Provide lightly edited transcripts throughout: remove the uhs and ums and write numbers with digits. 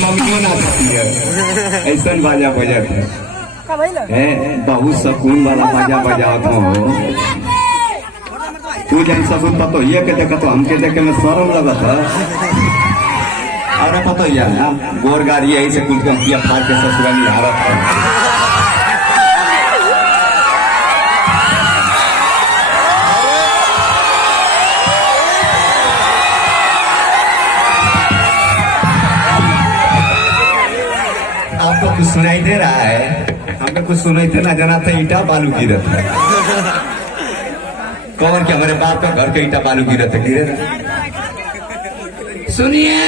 मम्मी ना ऐसा बाजा बजत है बहुत सुकून वाला बाजा बजावत हो। तू जैन सबूत पतो ये के देखा तो हमके देखे में शर्म लगत है। अरे पतो ये ना गोर गाड़ी यही से कुल किया फाड़ के ससुराली हारत है। आपको कुछ सुनाई दे रहा है? हमें कुछ सुनाई दे ना जाना था ईटा बालू गिरत है। कौन के हमारे बाप का घर के ईटा बालू गिरत है गिरे। सुनिए,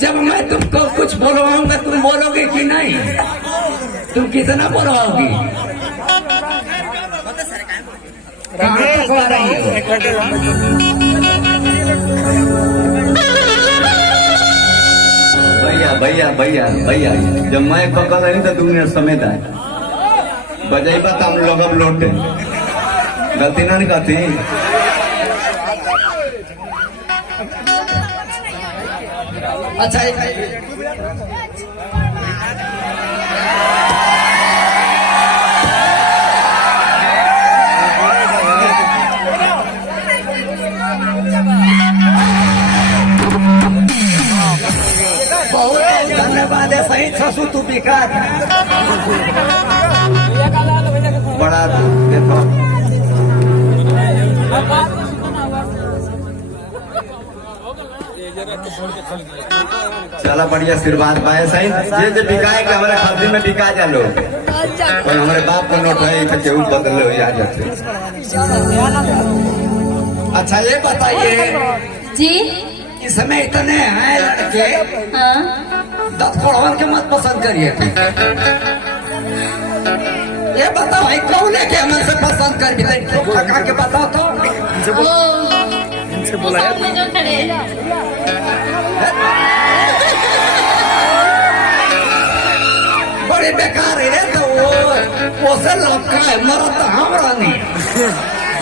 जब मैं तुमको कुछ बोलवाऊंगा तुम बोलोगे कि नहीं? तुम कितना बोलवाओगी? कहाँ तक आ रही है? भैया भैया भैया जब मैं पकड़ रही तो तुमने समेत आए बजाइबा तो हम लोग अब लौटे गलती ना नहीं कहती। अच्छा बहुत धन्यवाद है। सही ससु तू बिकार बड़ा देखो चला बढ़िया आशीर्वाद पाए सही जे बिकाए के हमारे खर्दी में बिका जा लो और हमारे बाप का नोट है तो केहू बदले हो जा जाते। अच्छा ये बताइए जी, इस समय इतने हैं लड़के, दस पढ़वन के मत पसंद करिए। ये बताओ भाई कौन है कि हमसे पसंद कर भी खा के बताओ तो। इनसे बोला है जो खड़े बड़े बेकार है तो वो से लौका है मरा तो हमरा नहीं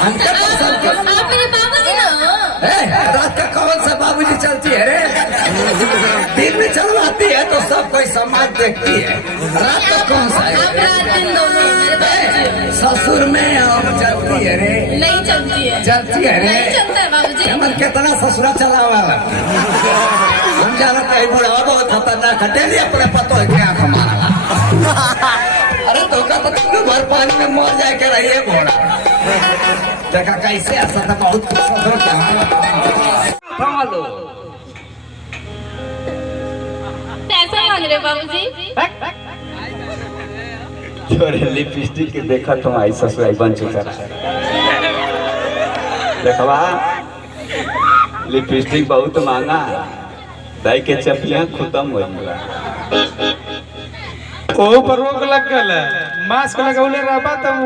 हमके पसंद कर। आप मेरे बाबा जी ना रात का कौन सा बाबूजी चलती है रे? दिन में चलवाती है तो सब कोई समाज देखती है। रात का कौन सा है? आप रात दिन दोनों मेरे बाबूजी ससुर में और चलती है रे? नहीं चलती है। चलती है रे? नहीं चलता है बाबूजी। हमन कितना ससुरा चला वाला हम जानते हैं। बुढ़ा बहुत खतरनाक है। डेली अपने पतो है क्या कमाना। अरे तो का तो भर पानी में मर जाए के रहिए घोड़ा देखा कैसे ऐसा था। बहुत पैसा मांग रहे बाबूजी? थोड़े लिपस्टिक के देखा तुम आई ससुराई बन चुका देखवा लिपस्टिक बहुत महंगा दाई के चपिया खत्म हो ओ पर रोक लग गल मास्क लगौले रहबा तब